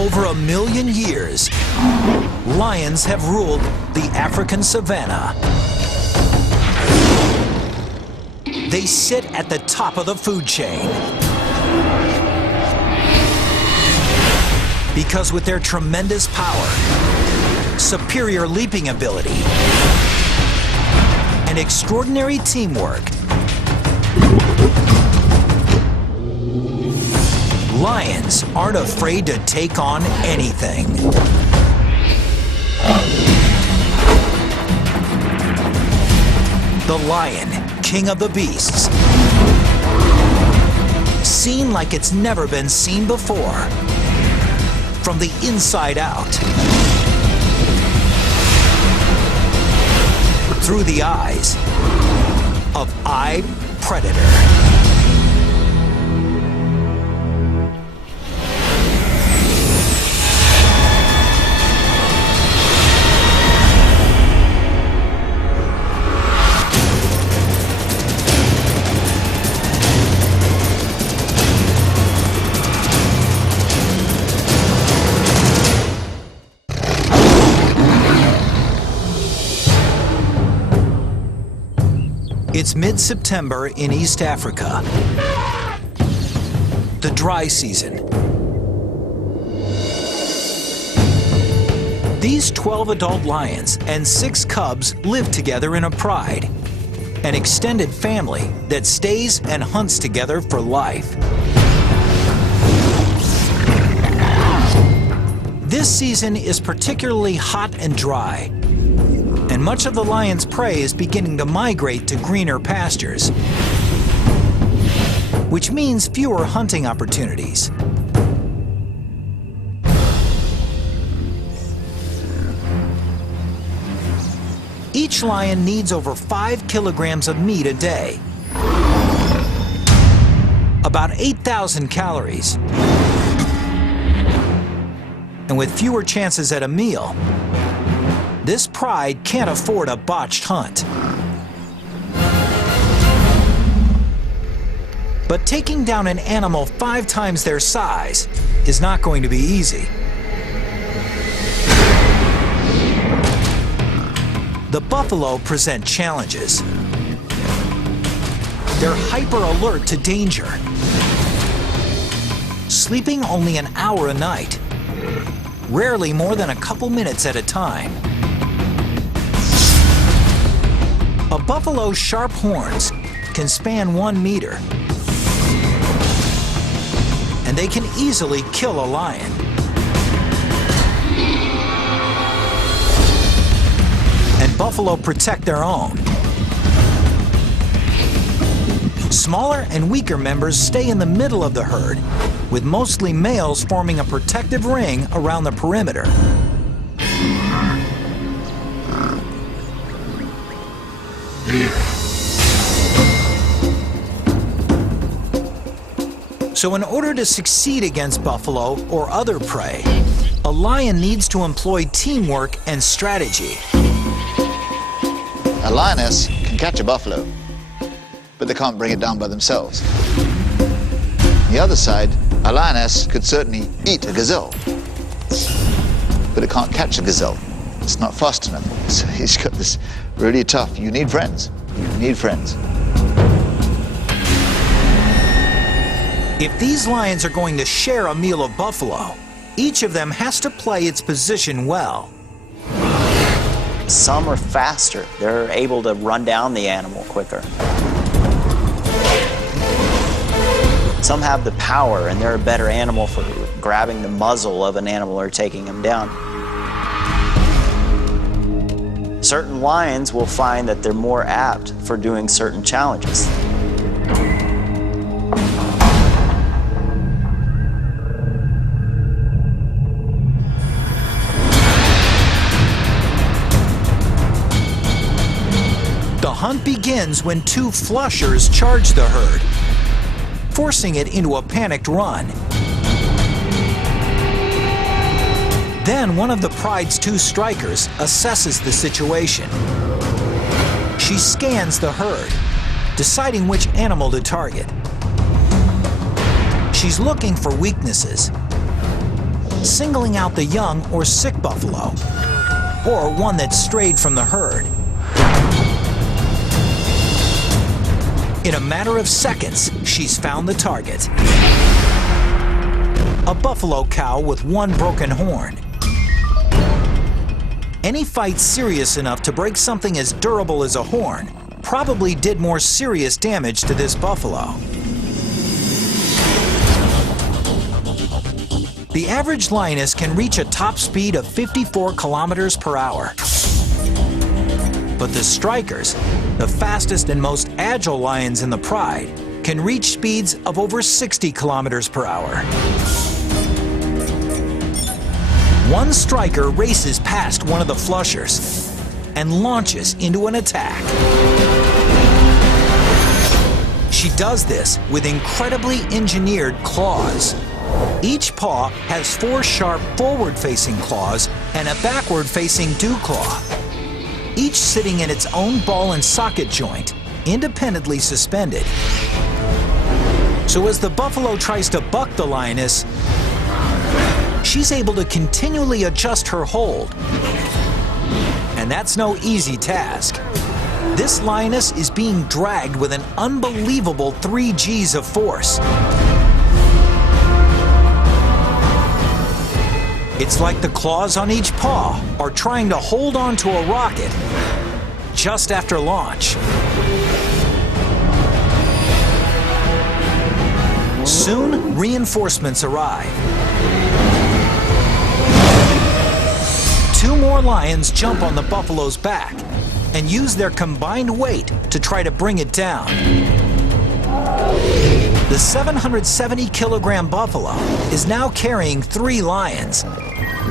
over 1 million years, lions have ruled the African savanna. They sit at the top of the food chain. Because with their tremendous power, superior leaping ability, and extraordinary teamwork, lions aren't afraid to take on anything. The lion, king of the beasts, seen like it's never been seen before, from the inside out, through the eyes of Predator. It's mid-September in East Africa, the dry season. These 12 adult lions and 6 cubs live together in a pride, an extended family that stays and hunts together for life. This season is particularly hot and dry, and much of the lion's prey is beginning to migrate to greener pastures, which means fewer hunting opportunities. Each lion needs over 5 kilograms of meat a day, about 8,000 calories, and with fewer chances at a meal, this pride can't afford a botched hunt. But taking down an animal 5 times their size is not going to be easy. The buffalo present challenges. They're hyper alert to danger, sleeping only an hour a night, rarely more than a couple minutes at a time. A buffalo's sharp horns can span 1 meter, and they can easily kill a lion. And buffalo protect their own. Smaller and weaker members stay in the middle of the herd, with mostly males forming a protective ring around the perimeter. So in order to succeed against buffalo or other prey, a lion needs to employ teamwork and strategy. A lioness can catch a buffalo, but they can't bring it down by themselves. On the other side, a lioness could certainly eat a gazelle, but it can't catch a gazelle. It's not fast enough. So he's got this really tough. You need friends. You need friends. If these lions are going to share a meal of buffalo, each of them has to play its position well. Some are faster. They're able to run down the animal quicker. Some have the power, and they're a better animal for grabbing the muzzle of an animal or taking him down. Certain lions will find that they're more apt for doing certain challenges. The hunt begins when 2 flushers charge the herd, forcing it into a panicked run. Then one of the pride's 2 strikers assesses the situation. She scans the herd, deciding which animal to target. She's looking for weaknesses. singling out the young or sick buffalo, or one that strayed from the herd. In a matter of seconds, she's found the target. A buffalo cow with one broken horn. Any fight serious enough to break something as durable as a horn probably did more serious damage to this buffalo. The average lioness can reach a top speed of 54 kilometers per hour. But the strikers, the fastest and most agile lions in the pride, can reach speeds of over 60 kilometers per hour. One striker races past one of the flushers and launches into an attack. She does this with incredibly engineered claws. Each paw has 4 sharp forward-facing claws and a backward-facing dew claw, each sitting in its own ball and socket joint, independently suspended. So as the buffalo tries to buck the lioness, she's able to continually adjust her hold. And that's no easy task. This lioness is being dragged with an unbelievable 3 Gs of force. It's like the claws on each paw are trying to hold on to a rocket just after launch. Soon, reinforcements arrive. 2 more lions jump on the buffalo's back and use their combined weight to try to bring it down. The 770-kilogram buffalo is now carrying 3 lions,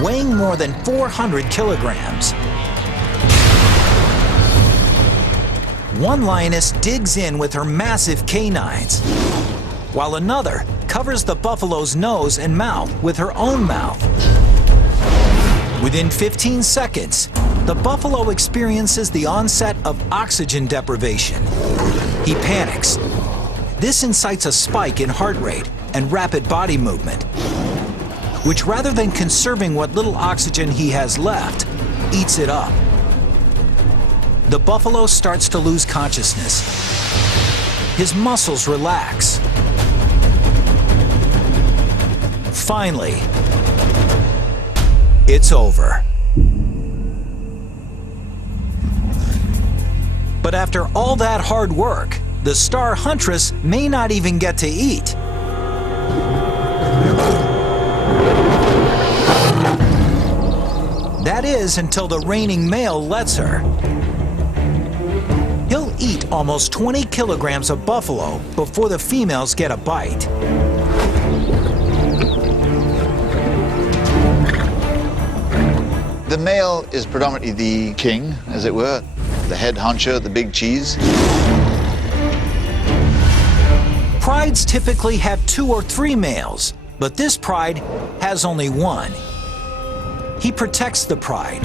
weighing more than 400 kilograms. One lioness digs in with her massive canines, while another covers the buffalo's nose and mouth with her own mouth. Within 15 seconds, the buffalo experiences the onset of oxygen deprivation. He panics. This incites a spike in heart rate and rapid body movement, which, rather than conserving what little oxygen he has left, eats it up. The buffalo starts to lose consciousness. His muscles relax. Finally, it's over. But after all that hard work, the star huntress may not even get to eat. That is, until the reigning male lets her. He'll eat almost 20 kilograms of buffalo before the females get a bite. The male is predominantly the king, as it were, the head honcho, the big cheese. Prides typically have 2 or 3 males, but this pride has only 1. He protects the pride.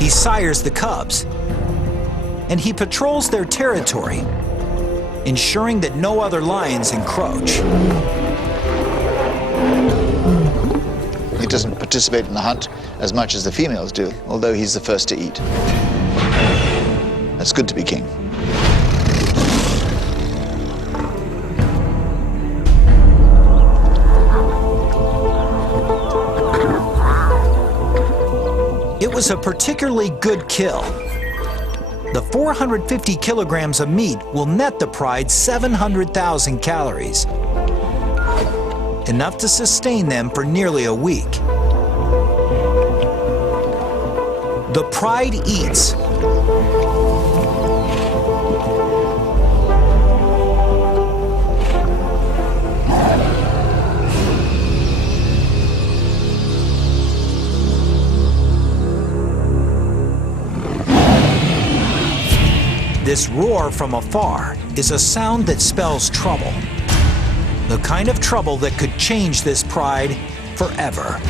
He sires the cubs. And he patrols their territory, ensuring that no other lions encroach. He doesn't participate in the hunt as much as the females do, although he's the first to eat. It's good to be king. It was a particularly good kill. The 450 kilograms of meat will net the pride 700,000 calories, enough to sustain them for nearly a week. The pride eats. This roar from afar is a sound that spells trouble. The kind of trouble that could change this pride forever.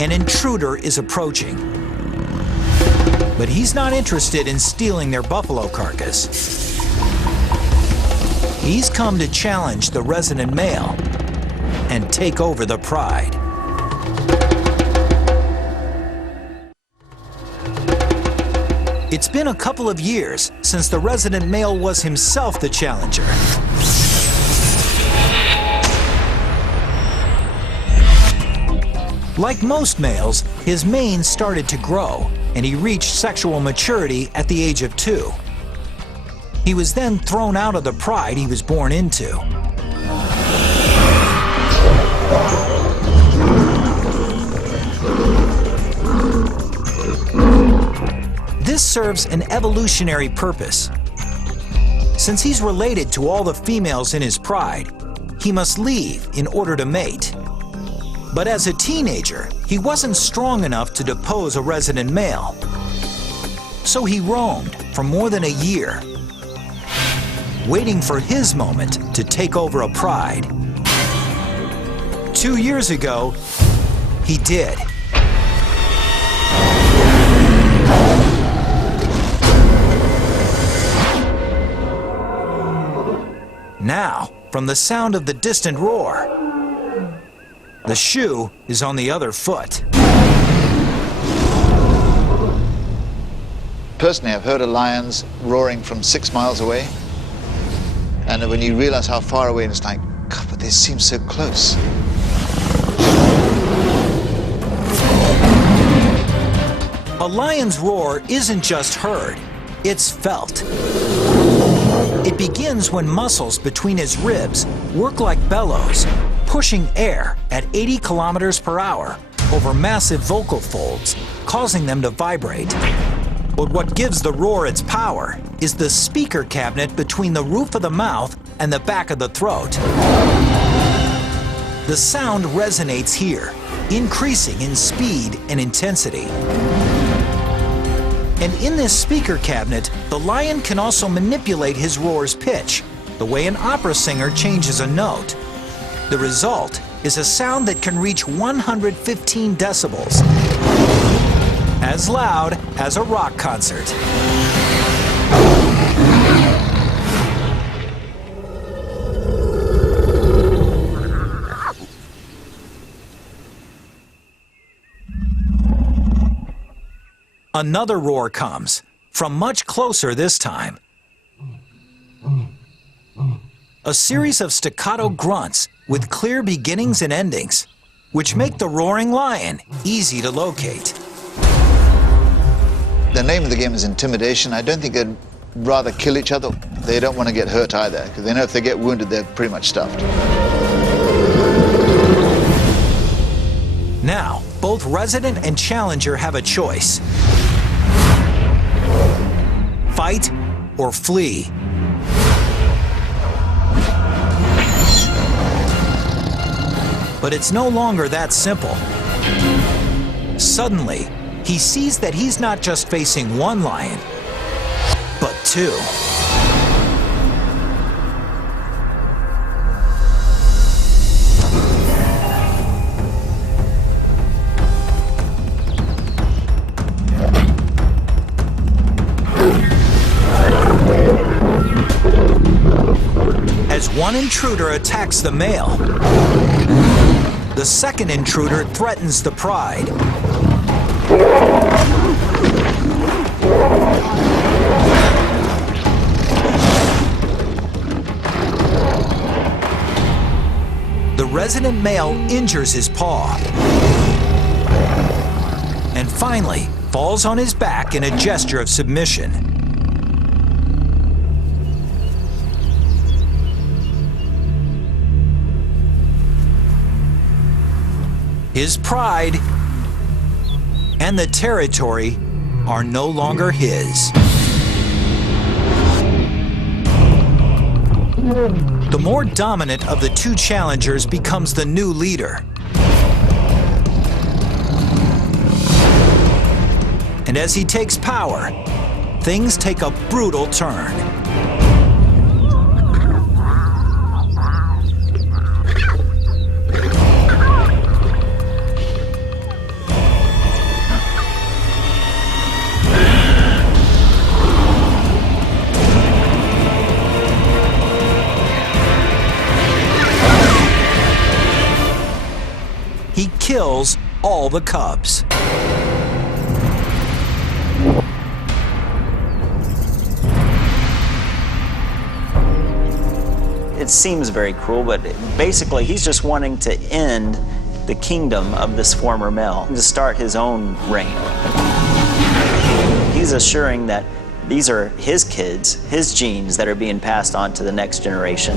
An intruder is approaching. But he's not interested in stealing their buffalo carcass. He's come to challenge the resident male and take over the pride. It's been a couple of years since the resident male was himself the challenger. Like most males, his mane started to grow, and he reached sexual maturity at the age of 2. He was then thrown out of the pride he was born into. This serves an evolutionary purpose. Since he's related to all the females in his pride, he must leave in order to mate. But as a teenager, he wasn't strong enough to depose a resident male. So he roamed for more than a year, waiting for his moment to take over a pride. 2 years ago, he did. Now, from the sound of the distant roar, the shoe is on the other foot. Personally, I've heard of lions roaring from 6 miles away. And when you realize how far away, it's like, God, but they seem so close. A lion's roar isn't just heard, it's felt. It begins when muscles between his ribs work like bellows, pushing air at 80 kilometers per hour over massive vocal folds, causing them to vibrate. But what gives the roar its power is the speaker cabinet between the roof of the mouth and the back of the throat. The sound resonates here, increasing in speed and intensity. And in this speaker cabinet, the lion can also manipulate his roar's pitch, the way an opera singer changes a note. The result is a sound that can reach 115 decibels, as loud as a rock concert. Another roar comes, from much closer this time. A series of staccato grunts with clear beginnings and endings, which make the roaring lion easy to locate. The name of the game is intimidation. I don't think they'd rather kill each other. They don't want to get hurt either, because they know if they get wounded, they're pretty much stuffed. Now, both resident and challenger have a choice. Fight or flee. But it's no longer that simple. Suddenly, he sees that he's not just facing one lion, but 2. As one intruder attacks the male, the second intruder threatens the pride. The resident male injures his paw and finally falls on his back in a gesture of submission. His pride and the territory are no longer his. The more dominant of the 2 challengers becomes the new leader. And as he takes power, things take a brutal turn. kills all the cubs. It seems very cruel, but basically he's just wanting to end the kingdom of this former male, to start his own reign. He's assuring that these are his kids, his genes that are being passed on to the next generation.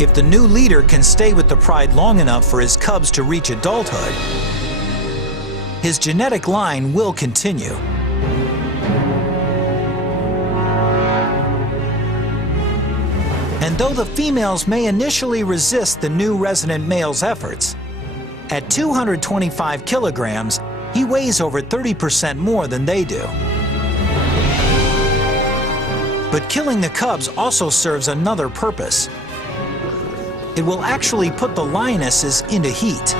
If the new leader can stay with the pride long enough for his cubs to reach adulthood, his genetic line will continue. And though the females may initially resist the new resident male's efforts, at 225 kilograms, he weighs over 30% more than they do. But killing the cubs also serves another purpose. It will actually put the lionesses into heat.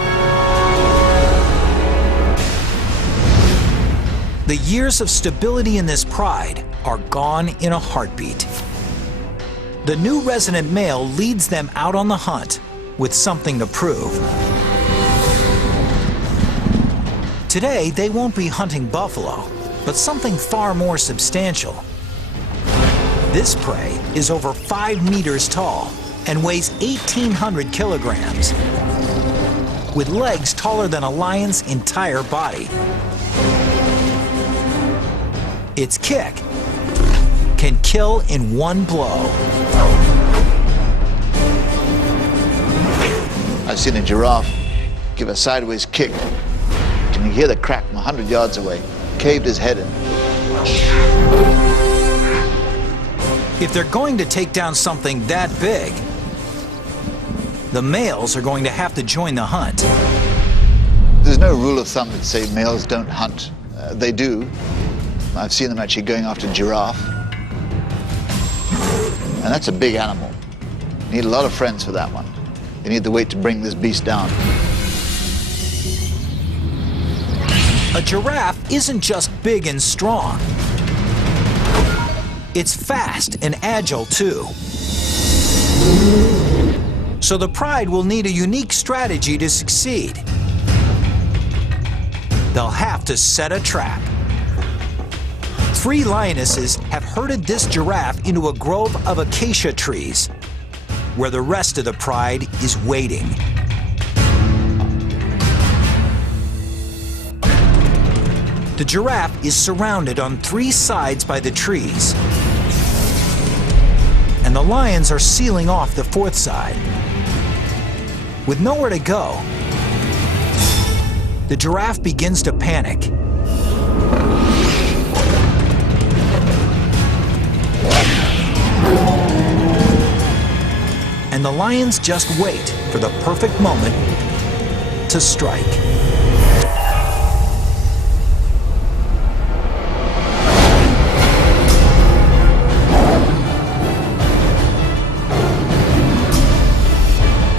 The years of stability in this pride are gone in a heartbeat. The new resident male leads them out on the hunt with something to prove. Today, they won't be hunting buffalo, but something far more substantial. This prey is over 5 meters tall and weighs 1,800 kilograms, with legs taller than a lion's entire body. Its kick can kill in one blow. I've seen a giraffe give a sideways kick. Can you hear the crack from 100 yards away? Caved his head in. If they're going to take down something that big, the males are going to have to join the hunt. There's no rule of thumb that say males don't hunt. They do. I've seen them actually going after giraffe. And that's a big animal. You need a lot of friends for that one. You need the weight to bring this beast down. A giraffe isn't just big and strong. It's fast and agile too. So the pride will need a unique strategy to succeed. They'll have to set a trap. 3 lionesses have herded this giraffe into a grove of acacia trees, where the rest of the pride is waiting. The giraffe is surrounded on 3 sides by the trees, and the lions are sealing off the 4th side. With nowhere to go, the giraffe begins to panic. And the lions just wait for the perfect moment to strike.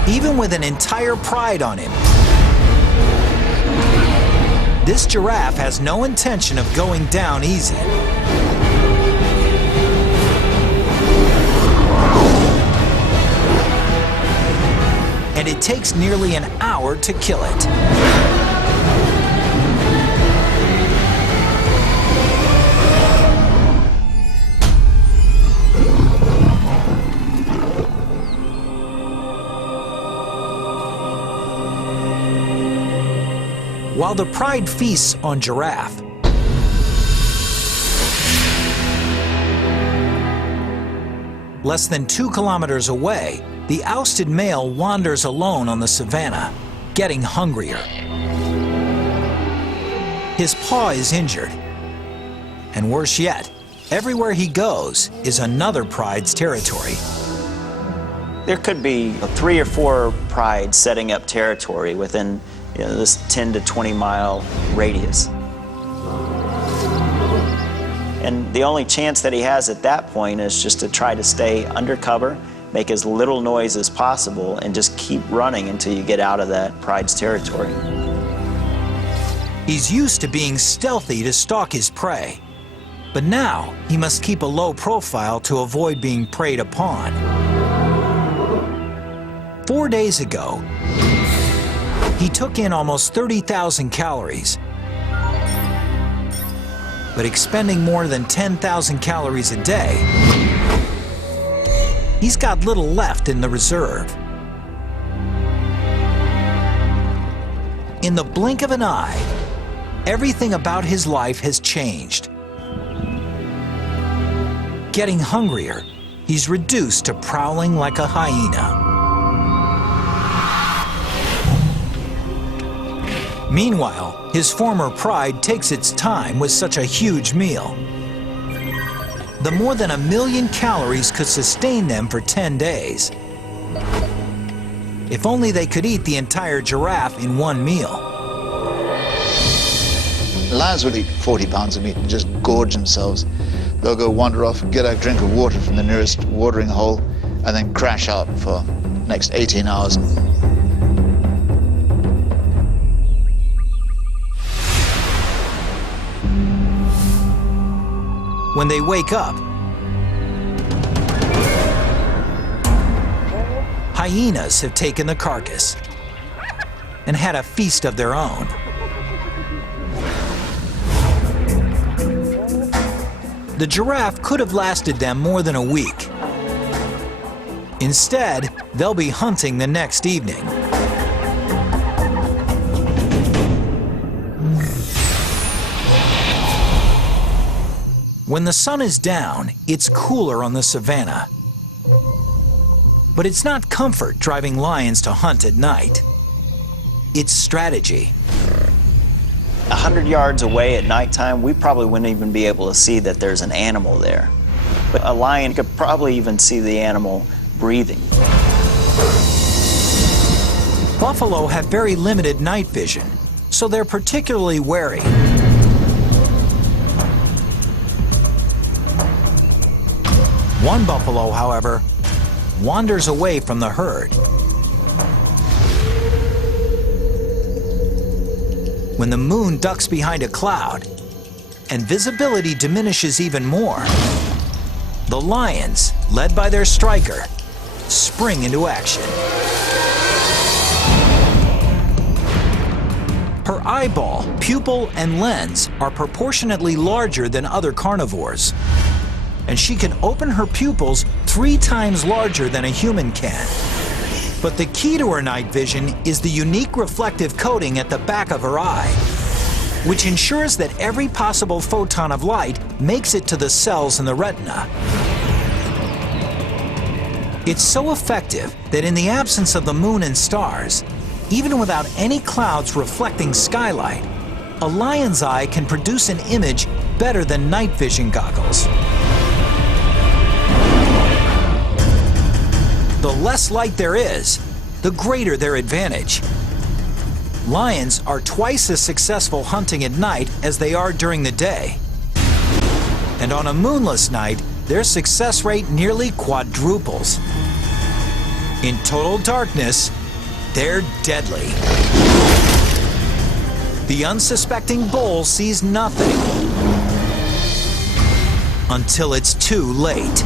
Even with an entire pride on him, this giraffe has no intention of going down easy. And it takes nearly an hour to kill it. While the pride feasts on giraffe, less than 2 kilometers away, the ousted male wanders alone on the savanna, getting hungrier. His paw is injured. And worse yet, everywhere he goes is another pride's territory. There could be 3 or 4 prides setting up territory within this 10 to 20 mile radius. And the only chance that he has at that point is just to try to stay undercover, make as little noise as possible, and just keep running until you get out of that pride's territory. He's used to being stealthy to stalk his prey. But now he must keep a low profile to avoid being preyed upon. 4 days ago, he took in almost 30,000 calories, but expending more than 10,000 calories a day, he's got little left in the reserve. In the blink of an eye, everything about his life has changed. Getting hungrier, he's reduced to prowling like a hyena. Meanwhile, his former pride takes its time with such a huge meal. The more than 1 million calories could sustain them for 10 days. If only they could eat the entire giraffe in one meal. Lions will eat 40 pounds of meat and just gorge themselves. They'll go wander off and get a drink of water from the nearest watering hole and then crash out for the next 18 hours. When they wake up, hyenas have taken the carcass and had a feast of their own. The giraffe could have lasted them more than a week. Instead, they'll be hunting the next evening. When the sun is down, it's cooler on the savannah. But it's not comfort driving lions to hunt at night. It's strategy. 100 yards away at nighttime, we probably wouldn't even be able to see that there's an animal there. But a lion could probably even see the animal breathing. Buffalo have very limited night vision, so they're particularly wary. One buffalo, however, wanders away from the herd. When the moon ducks behind a cloud and visibility diminishes even more, the lions, led by their striker, spring into action. Her eyeball, pupil, and lens are proportionately larger than other carnivores, and she can open her pupils 3 times larger than a human can. But the key to her night vision is the unique reflective coating at the back of her eye, which ensures that every possible photon of light makes it to the cells in the retina. It's so effective that in the absence of the moon and stars, even without any clouds reflecting skylight, a lion's eye can produce an image better than night vision goggles. The less light there is, the greater their advantage. Lions are twice as successful hunting at night as they are during the day. And on a moonless night, their success rate nearly quadruples. In total darkness, they're deadly. The unsuspecting bull sees nothing until it's too late.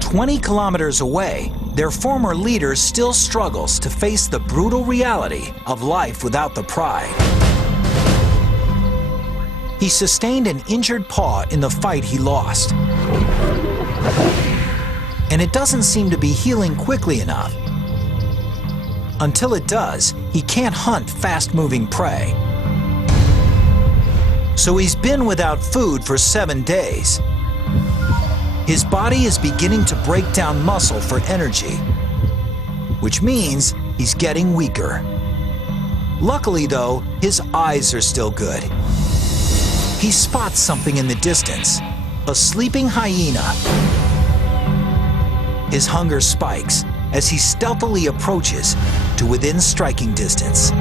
"20 kilometers away, their former leader still struggles to face the brutal reality of life without the pride. He sustained an injured paw in the fight he lost. And it doesn't seem to be healing quickly enough. Until it does, he can't hunt fast-moving prey. So he's been without food for 7 days. His body is beginning to break down muscle for energy, which means he's getting weaker. Luckily, though, his eyes are still good. He spots something in the distance, a sleeping hyena. His hunger spikes as he stealthily approaches to within striking distance.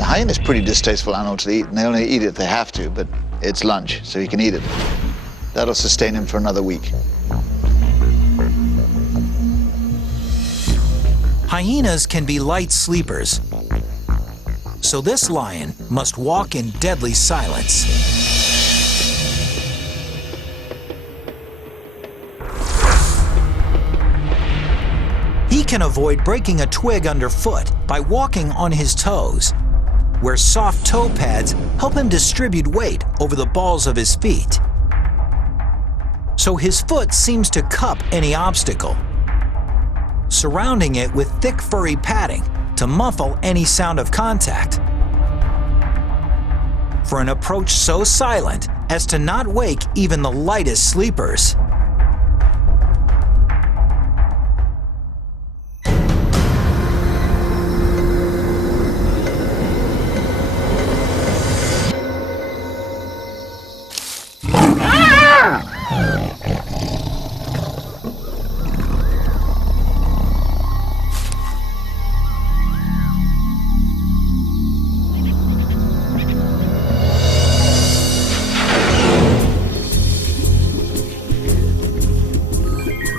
The hyena is a pretty distasteful animal to eat, and they only eat it if they have to, but it's lunch, so he can eat it. That'll sustain him for another week. Hyenas can be light sleepers, so this lion must walk in deadly silence. He can avoid breaking a twig underfoot by walking on his toes, where soft toe pads help him distribute weight over the balls of his feet. So his foot seems to cup any obstacle, surrounding it with thick furry padding to muffle any sound of contact. For an approach so silent as to not wake even the lightest sleepers.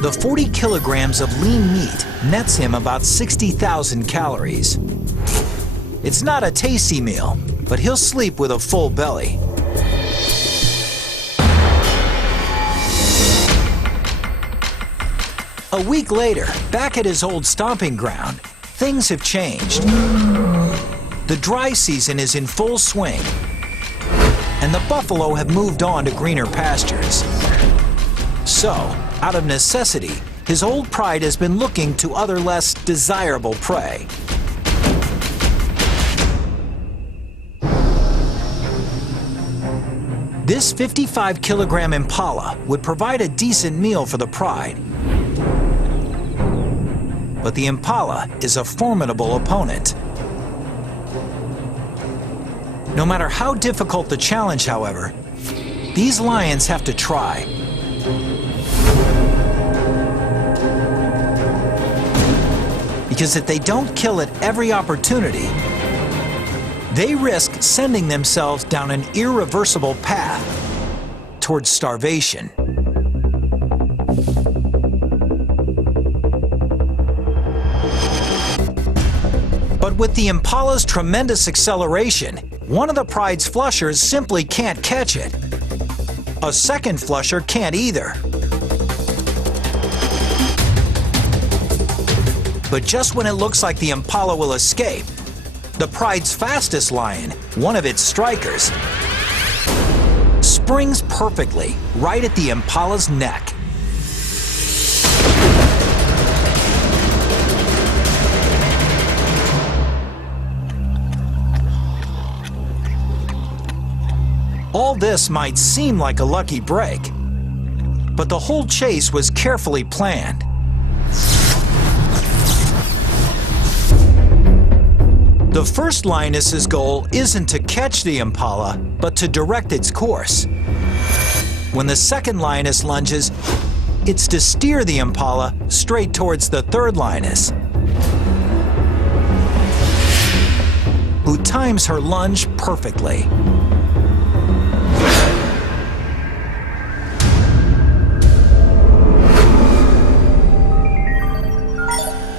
The 40 kilograms of lean meat nets him about 60,000 calories. It's not a tasty meal, but he'll sleep with a full belly. A week later, back at his old stomping ground, things have changed. The dry season is in full swing, and the buffalo have moved on to greener pastures. So, out of necessity, his old pride has been looking to other less desirable prey. This 55-kilogram impala would provide a decent meal for the pride. But the impala is a formidable opponent. No matter how difficult the challenge, however, these lions have to try. Because if they don't kill at every opportunity, they risk sending themselves down an irreversible path towards starvation. But with the impala's tremendous acceleration, one of the pride's flushers simply can't catch it. A second flusher can't either. But just when it looks like the impala will escape, the pride's fastest lion, one of its strikers, springs perfectly right at the impala's neck. All this might seem like a lucky break, but the whole chase was carefully planned. The first lioness's goal isn't to catch the impala, but to direct its course. When the second lioness lunges, it's to steer the impala straight towards the third lioness, who times her lunge perfectly.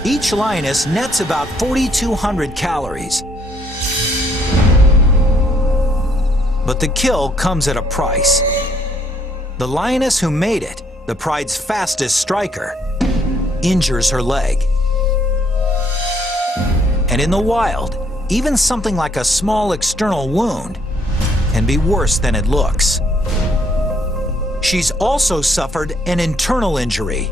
Each lioness nets about 4,200 calories. But the kill comes at a price. The lioness who made it, the pride's fastest striker, injures her leg. And in the wild, even something like a small external wound can be worse than it looks. She's also suffered an internal injury.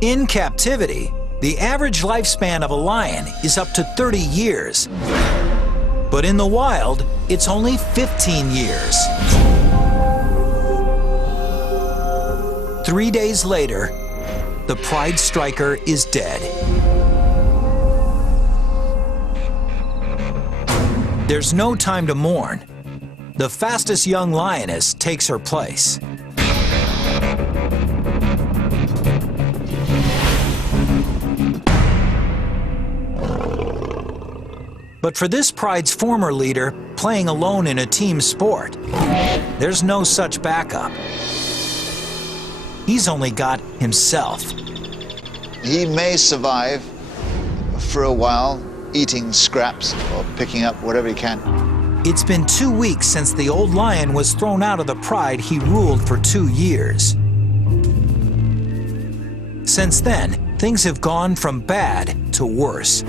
In captivity, the average lifespan of a lion is up to 30 years. But in the wild, it's only 15 years. 3 days later, the pride striker is dead. There's no time to mourn. The fastest young lioness takes her place. But for this pride's former leader, playing alone in a team sport, there's no such backup. He's only got himself. He may survive for a while, eating scraps or picking up whatever he can. It's been 2 weeks since the old lion was thrown out of the pride he ruled for 2 years. Since then, things have gone from bad to worse.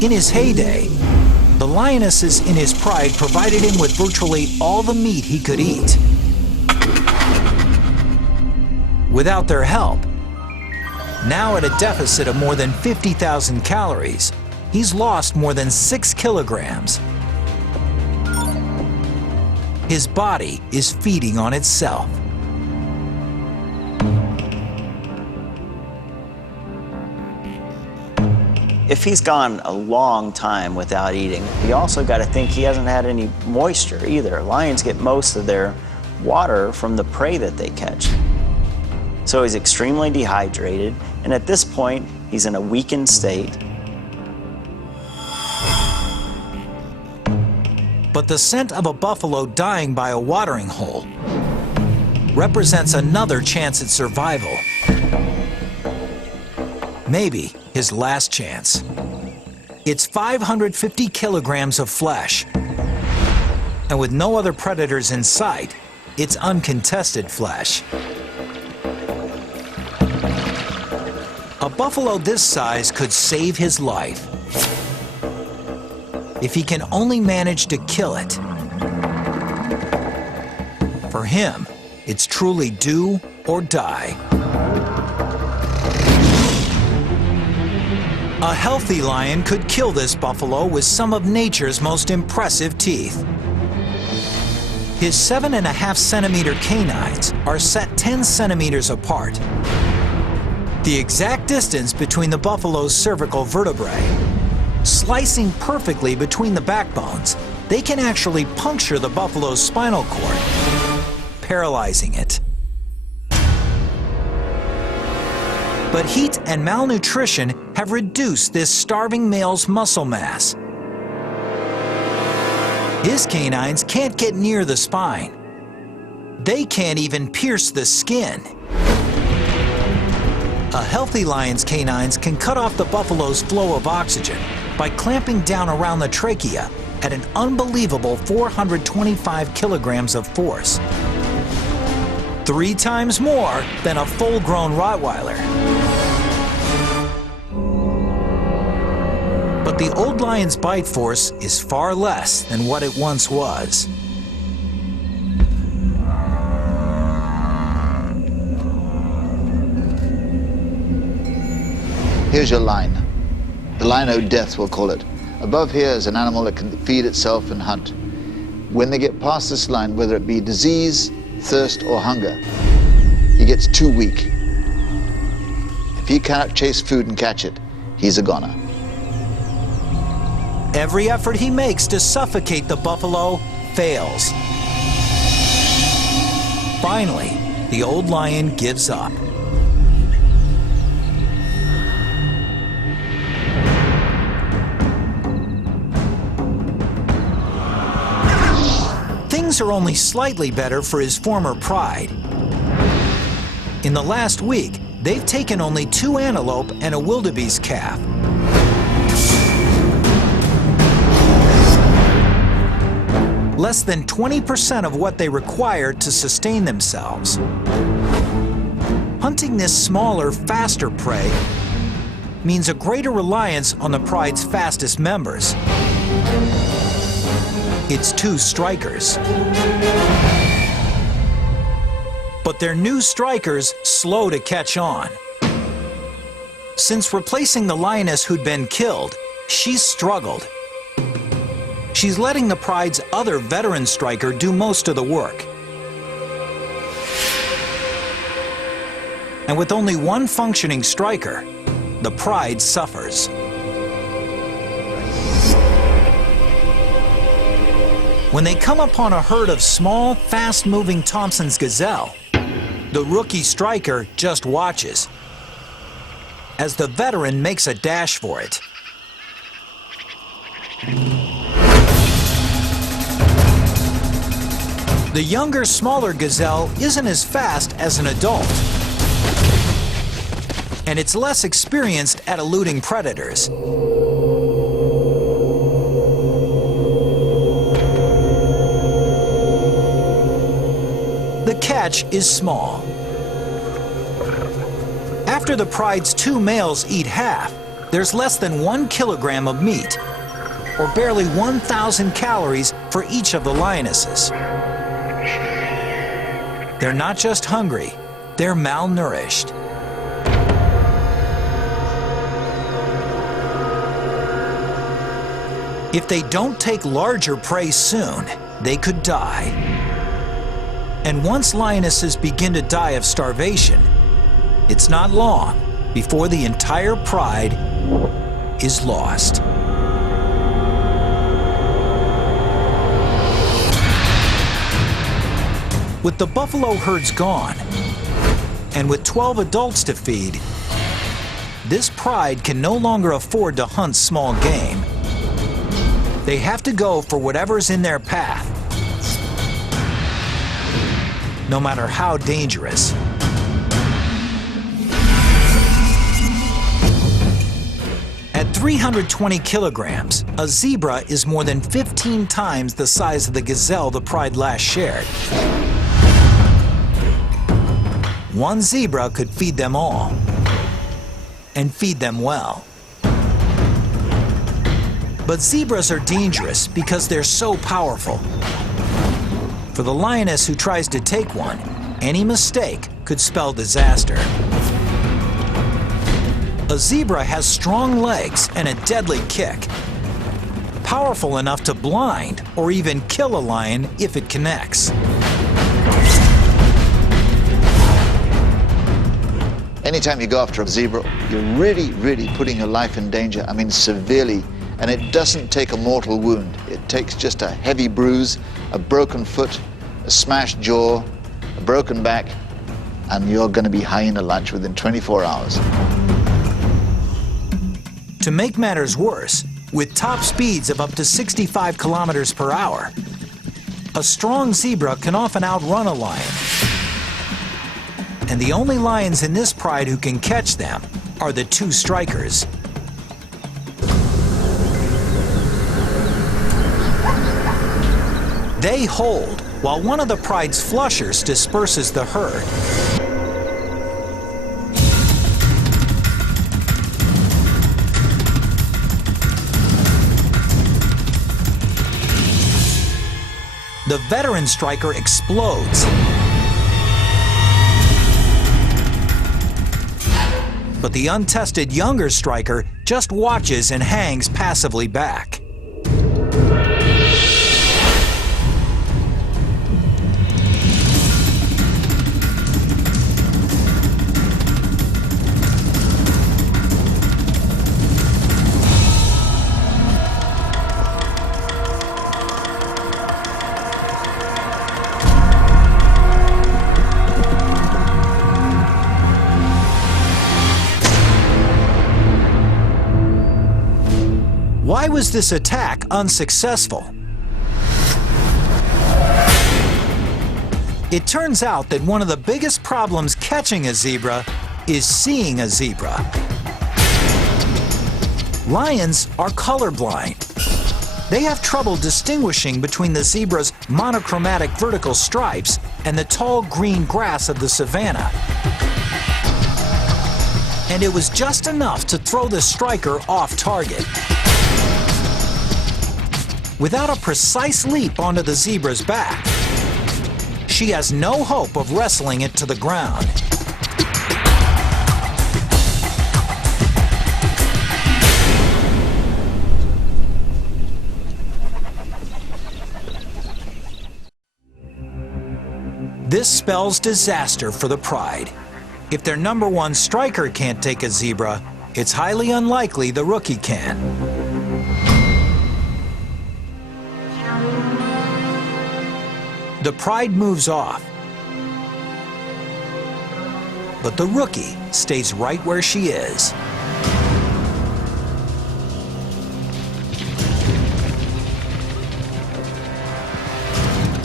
In his heyday, the lionesses in his pride provided him with virtually all the meat he could eat. Without their help, now at a deficit of more than 50,000 calories, he's lost more than 6 kilograms. His body is feeding on itself. If he's gone a long time without eating, you also got to think he hasn't had any moisture either. Lions get most of their water from the prey that they catch. So he's extremely dehydrated, and at this point, he's in a weakened state. But the scent of a buffalo dying by a watering hole represents another chance at survival. Maybe his last chance. It's 550 kilograms of flesh. And with no other predators in sight, it's uncontested flesh. A buffalo this size could save his life if he can only manage to kill it. For him, it's truly do or die. A healthy lion could kill this buffalo with some of nature's most impressive teeth. His 7.5 centimeter canines are set 10 centimeters apart, the exact distance between the buffalo's cervical vertebrae. Slicing perfectly between the backbones, they can actually puncture the buffalo's spinal cord, paralyzing it. But heat and malnutrition have reduced this starving male's muscle mass. His canines can't get near the spine. They can't even pierce the skin. A healthy lion's canines can cut off the buffalo's flow of oxygen by clamping down around the trachea at an unbelievable 425 kilograms of force. 3 times more than a full-grown Rottweiler. But the old lion's bite force is far less than what it once was. Here's your line. The line o' death, we'll call it. Above here is an animal that can feed itself and hunt. When they get past this line, whether it be disease, thirst, or hunger, he gets too weak. If he cannot chase food and catch it, he's a goner. Every effort he makes to suffocate the buffalo fails. Finally, the old lion gives up. Things are only slightly better for his former pride. In the last week, they've taken only 2 antelope and a wildebeest calf. Less than 20% of what they require to sustain themselves. Hunting this smaller, faster prey means a greater reliance on the pride's fastest members. It's 2 strikers. But they're new strikers slow to catch on. Since replacing the lioness who'd been killed, she's struggled. She's letting the pride's other veteran striker do most of the work. And with only one functioning striker, the pride suffers. When they come upon a herd of small, fast-moving Thompson's gazelle, the rookie striker just watches as the veteran makes a dash for it. The younger, smaller gazelle isn't as fast as an adult, and it's less experienced at eluding predators. The catch is small. After the pride's 2 males eat half, there's less than 1 kilogram of meat, or barely 1,000 calories for each of the lionesses. They're not just hungry, they're malnourished. If they don't take larger prey soon, they could die. And once lionesses begin to die of starvation, it's not long before the entire pride is lost. With the buffalo herds gone, and with 12 adults to feed, this pride can no longer afford to hunt small game. They have to go for whatever's in their path, no matter how dangerous. At 320 kilograms, a zebra is more than 15 times the size of the gazelle the pride last shared. One zebra could feed them all, and feed them well. But zebras are dangerous because they're so powerful. For the lioness who tries to take one, any mistake could spell disaster. A zebra has strong legs and a deadly kick, powerful enough to blind or even kill a lion if it connects. Anytime you go after a zebra, you're really putting your life in danger. I mean, severely. And it doesn't take a mortal wound. It takes just a heavy bruise, a broken foot, a smashed jaw, a broken back, and you're going to be hyena lunch within 24 hours. To make matters worse, with top speeds of up to 65 kilometers per hour, a strong zebra can often outrun a lion. And the only lions in this pride who can catch them are the 2 strikers. They hold while one of the pride's flushers disperses the herd. The veteran striker explodes. But the untested younger striker just watches and hangs passively back. Why was this attack unsuccessful? It turns out that one of the biggest problems catching a zebra is seeing a zebra. Lions are colorblind. They have trouble distinguishing between the zebra's monochromatic vertical stripes and the tall green grass of the savanna. And it was just enough to throw the striker off target. Without a precise leap onto the zebra's back, she has no hope of wrestling it to the ground. This spells disaster for the pride. If their #1 striker can't take a zebra, it's highly unlikely the rookie can. The pride moves off, but the rookie stays right where she is.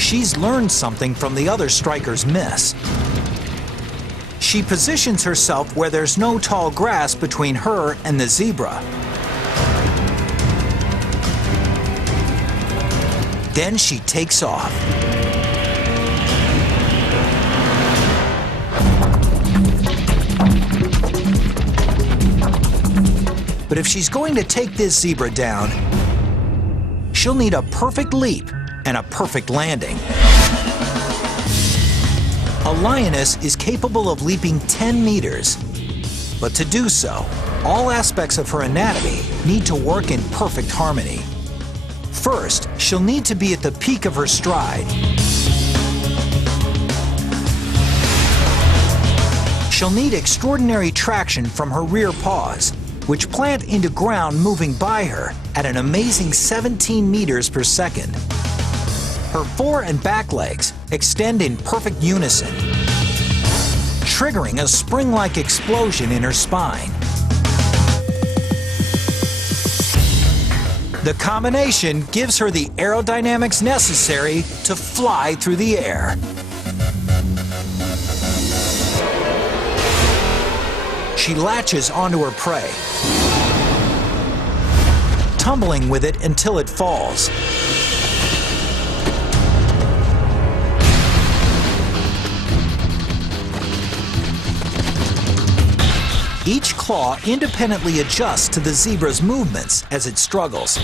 she's learned something from the other strikers' miss. She positions herself where there's no tall grass between her and the zebra. Then she takes off. But if she's going to take this zebra down, she'll need a perfect leap and a perfect landing. A lioness is capable of leaping 10 meters. But to do so, all aspects of her anatomy need to work in perfect harmony. First, she'll need to be at the peak of her stride. She'll need extraordinary traction from her rear paws, which plant into ground moving by her at an amazing 17 meters per second. Her fore and back legs extend in perfect unison, triggering a spring-like explosion in her spine. The combination gives her the aerodynamics necessary to fly through the air. She latches onto her prey, tumbling with it until it falls. Each claw independently adjusts to the zebra's movements as it struggles.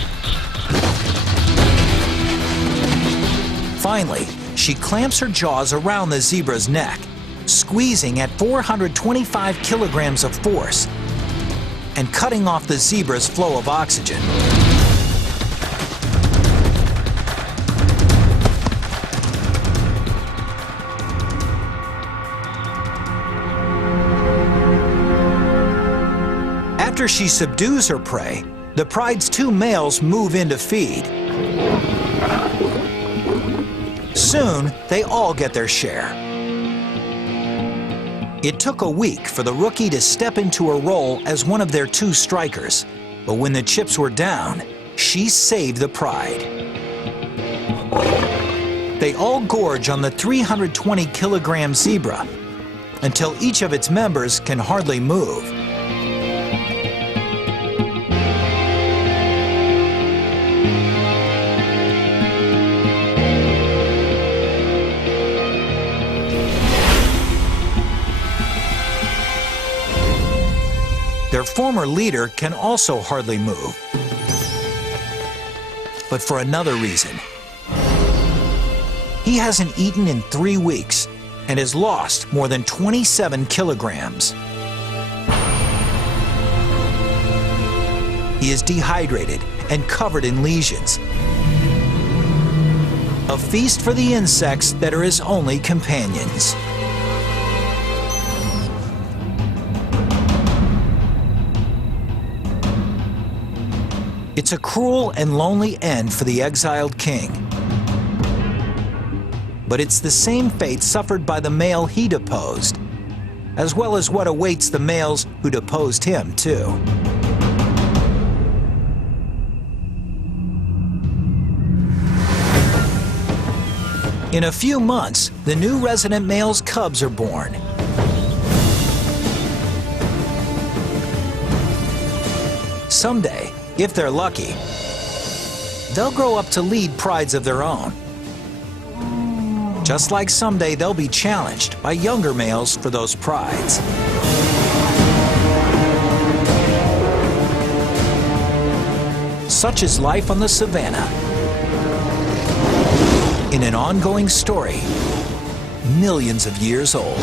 Finally, she clamps her jaws around the zebra's neck, squeezing at 425 kilograms of force and cutting off the zebra's flow of oxygen. After she subdues her prey, the pride's two males move in to feed. Soon, they all get their share. It took a week for the rookie to step into her role as one of their two strikers, but when the chips were down, she saved the pride. They all gorge on the 320-kilogram zebra until each of its members can hardly move. Their former leader can also hardly move, but for another reason. He hasn't eaten in 3 weeks and has lost more than 27 kilograms. He is dehydrated and covered in lesions. A feast for the insects that are his only companions. It's a cruel and lonely end for the exiled king. But it's the same fate suffered by the male he deposed, as well as what awaits the males who deposed him, too. In a few months, the new resident male's cubs are born. Someday, if they're lucky, they'll grow up to lead prides of their own. Just like someday they'll be challenged by younger males for those prides. Such is life on the savannah. In an ongoing story, millions of years old.